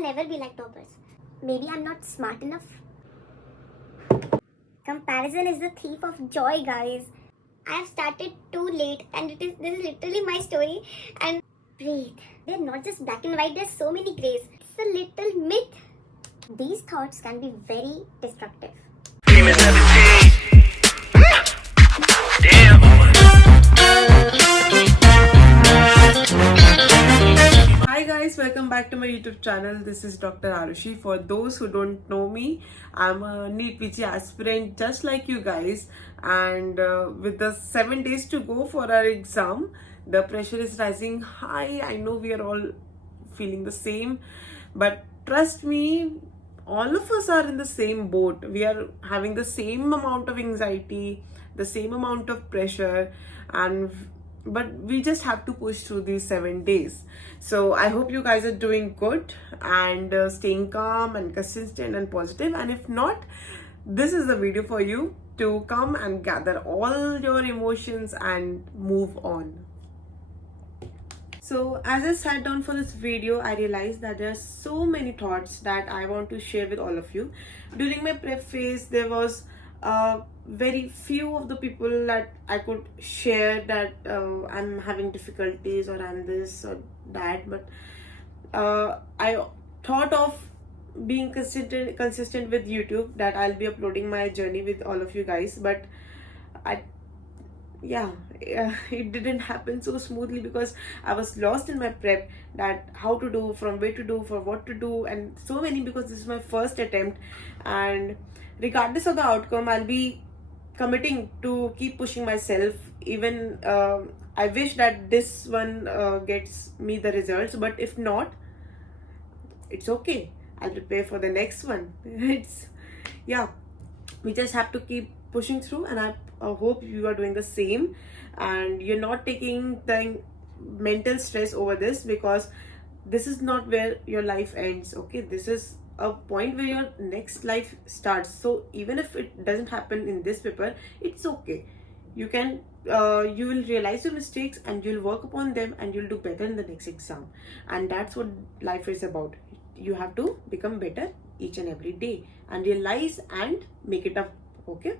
I'll never be like toppers. Maybe I'm not smart enough. Comparison is the thief of joy, guys. I have started too late, and this is literally my story. And breathe. They're not just black and white, there's so many grays. It's a little myth. These thoughts can be very destructive. Demon 17. Damn. Hi guys, welcome back to my YouTube channel. This is Dr. Arushi. For those who don't know me, I'm a NEET PG aspirant just like you guys, and with the 7 days to go for our exam, the pressure is rising high. I know we are all feeling the same, but trust me, all of us are in the same boat. We are having the same amount of anxiety, the same amount of pressure, but we just have to push through these 7 days. So I hope you guys are doing good and staying calm and consistent and positive. And if not, this is the video for you to come and gather all your emotions and move on. So as I sat down for this video, I realized that there are so many thoughts that I want to share with all of you. During my prep phase, there was very few of the people that I could share that I'm having difficulties or I'm this or that, but I thought of being consistent with YouTube, that I'll be uploading my journey with all of you guys, but it didn't happen so smoothly because I was lost in my prep, that how to do, from where to do, for what to do, and so many, because this is my first attempt. And regardless of the outcome, I'll be committing to keep pushing myself. Even I wish that this one gets me the results, but if not, it's okay. I'll prepare for the next one. We just have to keep pushing through, and I hope you are doing the same and you're not taking the mental stress over this, because this is not where your life ends. Okay, this is a point where your next life starts. So even if it doesn't happen in this paper, it's okay. You will realize your mistakes and you'll work upon them and you'll do better in the next exam. And that's what life is about. You have to become better each and every day and realize and make it up. Okay,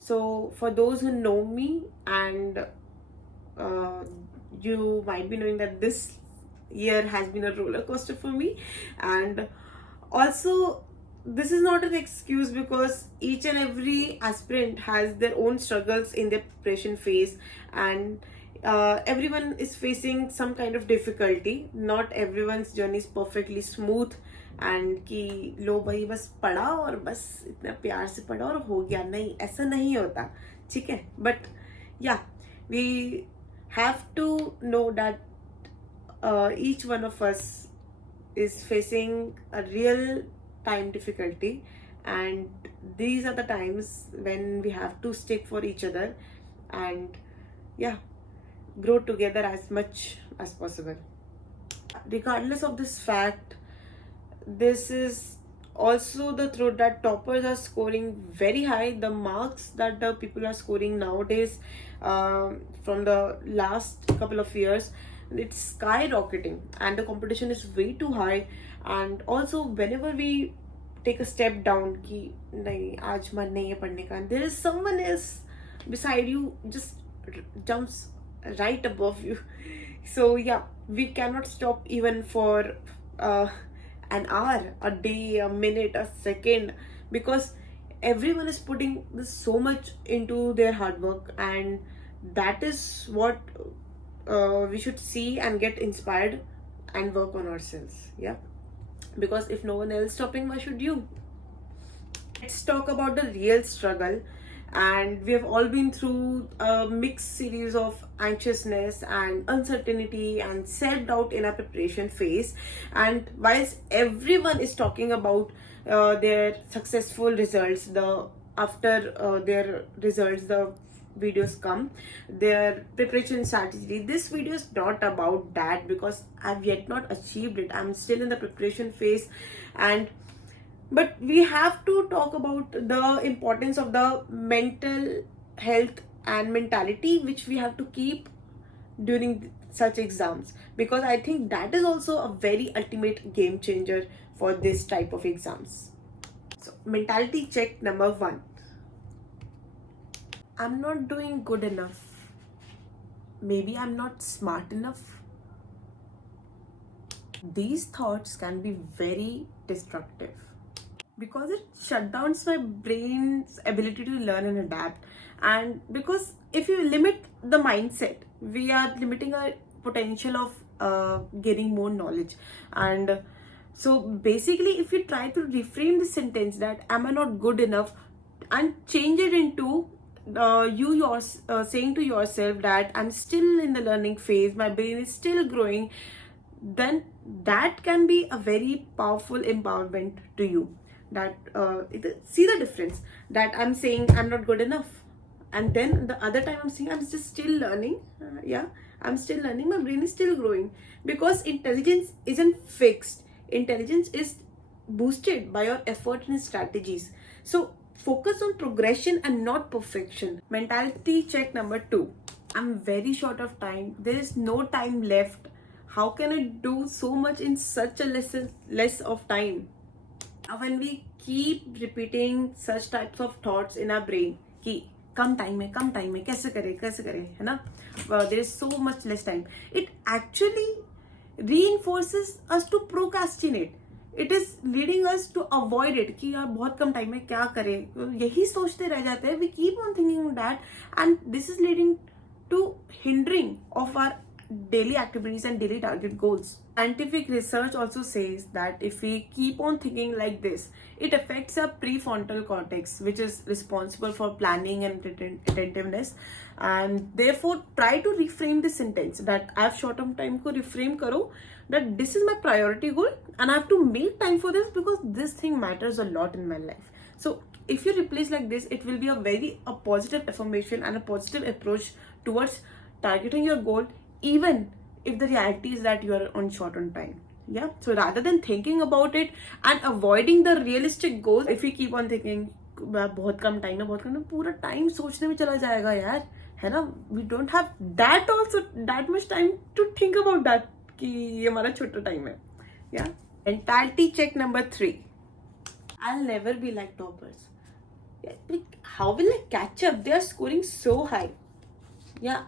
so for those who know me, and you might be knowing that this year has been a roller coaster for me, and also this is not an excuse, because each and every aspirant has their own struggles in their preparation phase, and everyone is facing some kind of difficulty. Not everyone's journey is perfectly smooth and कि लो भाई बस पढ़ा और बस इतना प्यार से पढ़ा और हो गया, नहीं, ऐसा नहीं होता. ठीक है, but yeah we have to know that each one of us is facing a real time difficulty, and these are the times when we have to stick for each other and grow together as much as possible. Regardless of this fact, this is also the truth that toppers are scoring very high. The marks that the people are scoring nowadays, from the last couple of years, it's skyrocketing and the competition is way too high. And also whenever we take a step down ki nahi aaj man nahi hai padhne ka, there is someone else beside you just jumps right above you. So we cannot stop even for an hour, a day, a minute, a second, because everyone is putting this so much into their hard work, and that is what we should see and get inspired and work on ourselves. Because if no one else stopping, why should you? Let's talk about the real struggle. And we have all been through a mixed series of anxiousness and uncertainty and self-doubt in our preparation phase. And whilst everyone is talking about their successful results, after their results, the videos come, their preparation strategy, this video is not about that, because I've yet not achieved it. I'm still in the preparation phase, but we have to talk about the importance of the mental health and mentality which we have to keep during such exams, because I think that is also a very ultimate game changer for this type of exams. So, mentality check number 1. I'm not doing good enough. Maybe I'm not smart enough. These thoughts can be very destructive because it shut down my brain's ability to learn and adapt. And because if you limit the mindset, we are limiting our potential of getting more knowledge. And so basically, if you try to reframe the sentence that am I not good enough and change it into saying to yourself that I'm still in the learning phase, my brain is still growing, then that can be a very powerful empowerment to you. That see the difference, that I'm saying I'm not good enough, and then the other time I'm saying I'm just still learning. I'm still learning, my brain is still growing, because intelligence isn't fixed. Intelligence is boosted by your effort and strategies. So focus on progression and not perfection. Mentality check number 2. I'm very short of time. There is no time left. How can I do so much in such a less of time? When we keep repeating such types of thoughts in our brain कि कम time है कैसे करें है ना, there is so much less time, it actually reinforces us to procrastinate. It is leading us to avoid it कि यार बहुत कम time है क्या करें, यही सोचते रह जाते हैं. We keep on thinking that, and this is leading to hindering of our daily activities and daily target goals. Scientific research also says that if we keep on thinking like this, it affects our prefrontal cortex, which is responsible for planning and attentiveness. And therefore, try to reframe the sentence that I have short term time ko reframe karo, that this is my priority goal and I have to make time for this because this thing matters a lot in my life. So if you replace like this, it will be a positive affirmation and a positive approach towards targeting your goal, even if the reality is that you are on short on time. Yeah, so rather than thinking about it and avoiding the realistic goals, if we keep on thinking बहुत कम time है, पूरा time सोचने में चला जाएगा यार, है ना. We don't have that also that much time to think about that कि ये हमारा छोटा टाइम है. Yeah. Mentality check number 3. I'll never be like toppers. Yeah, like, how will I catch up? They are scoring so high. Yeah.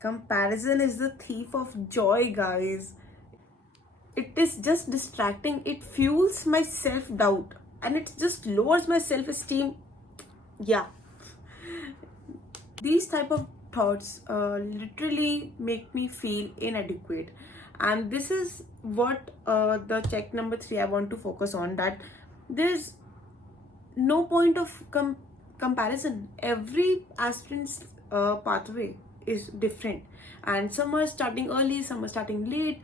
Comparison is the thief of joy, guys. It is just distracting. It fuels my self-doubt and it just lowers my self-esteem. Yeah. These type of thoughts literally make me feel inadequate. And this is what the check number 3 I want to focus on, that there's no point of comparison. Every aspirant's pathway is different, and some are starting early, some are starting late,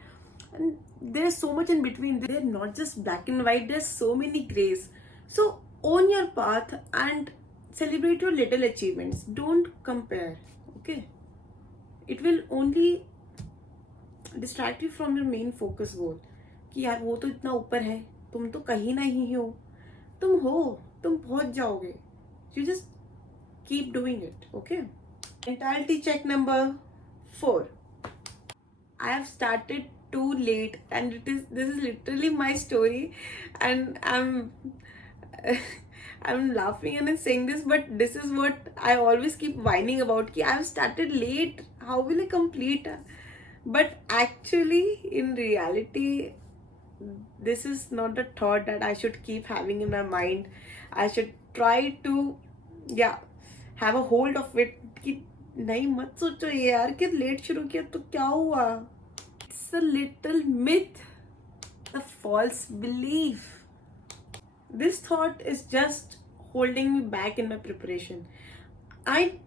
and there's so much in between. They're not just black and white, there's so many grays. So own your path and celebrate your little achievements. Don't compare, okay? It will only distract you from your main focus goal कि यार वो तो इतना ऊपर है, तुम तो कहीं नहीं हो. तुम पहुंच जाओगे. You just keep doing it, okay? Mentality check number 4. I have started too late, and this is literally my story, and I'm laughing and I'm saying this, but this is what I always keep whining about. Ki I have started late. How will I complete? But actually, in reality, this is not the thought that I should keep having in my mind. I should try to, have a hold of it. कि नहीं मत सोचो यार कि late शुरू किया तो क्या हुआ. It's a little myth, a false belief. This thought is just holding me back in my preparation. I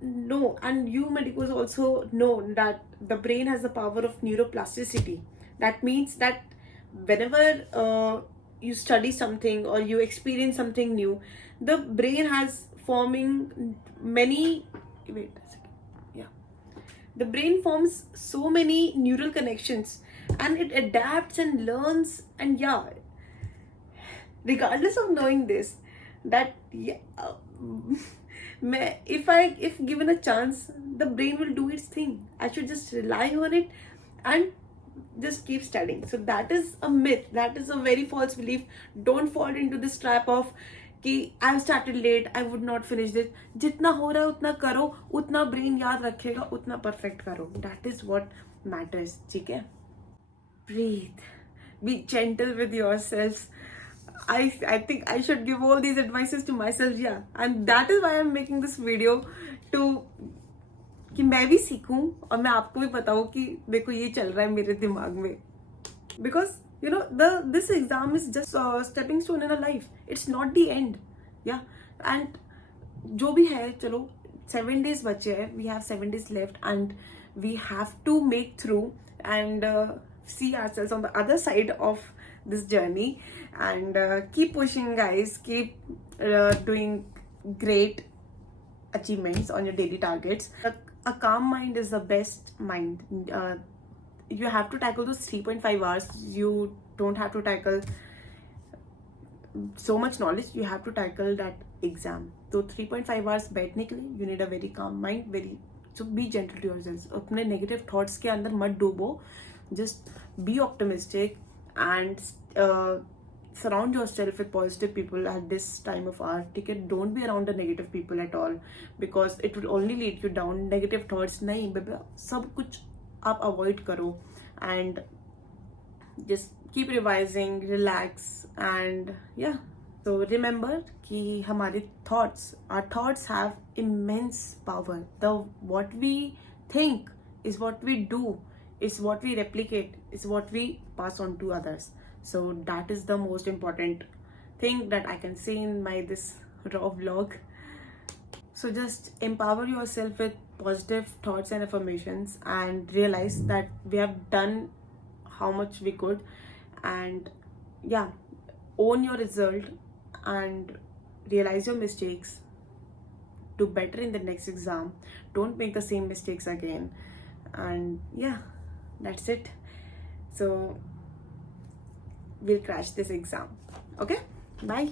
know, and you medicals also know, that the brain has the power of neuroplasticity. That means that whenever you study something or you experience something new, the brain has forming many the brain forms so many neural connections, and it adapts and learns. And regardless of knowing this, that if given a chance, the brain will do its thing. I should just rely on it and just keep studying. So that is a myth, that is a very false belief. Don't fall into this trap of कि I started late, I would not finish this. जितना हो रहा है उतना करो, उतना brain याद रखेगा, उतना परफेक्ट करो. That is what matters. ठीक है? Breathe. Be gentle with yourselves. I think I should give all these advices to myself, yeah. And that is why I'm making this video to कि मैं भी सीखूं और मैं आपको भी बताऊं कि देखो ये चल रहा है मेरे दिमाग में. Because you know this exam is just a stepping stone in a life. It's not the end. Yeah. And जो भी है चलो 7 days बचे हैं. We have 7 days left and we have to make through and see ourselves on the other side of this journey and keep pushing, guys. Keep doing great achievements on your daily targets. A calm mind is the best mind. You have to tackle those 3.5 hours. You don't have to tackle so much knowledge. You have to tackle that exam. So 3.5 hours बैठने के लिए you need a very calm mind. So be gentle to yourselves. अपने negative thoughts के अंदर मत डूबो. Just be optimistic and surround yourself with positive people at this time of our ticket. Don't be around the negative people at all because it will only lead you down. Negative thoughts नहीं बाबा, सब कुछ आप avoid करो and just keep revising, relax and yeah. So remember कि हमारे our thoughts have immense power. What we think is what we do, is what we replicate, is what we pass on to others. So that is the most important thing that I can say in this raw vlog. So just empower yourself with positive thoughts and affirmations and realize that we have done how much we could and yeah, own your result and realize your mistakes. Do better in the next exam. Don't make the same mistakes again. And yeah, that's it. So we'll crash this exam. Okay, bye.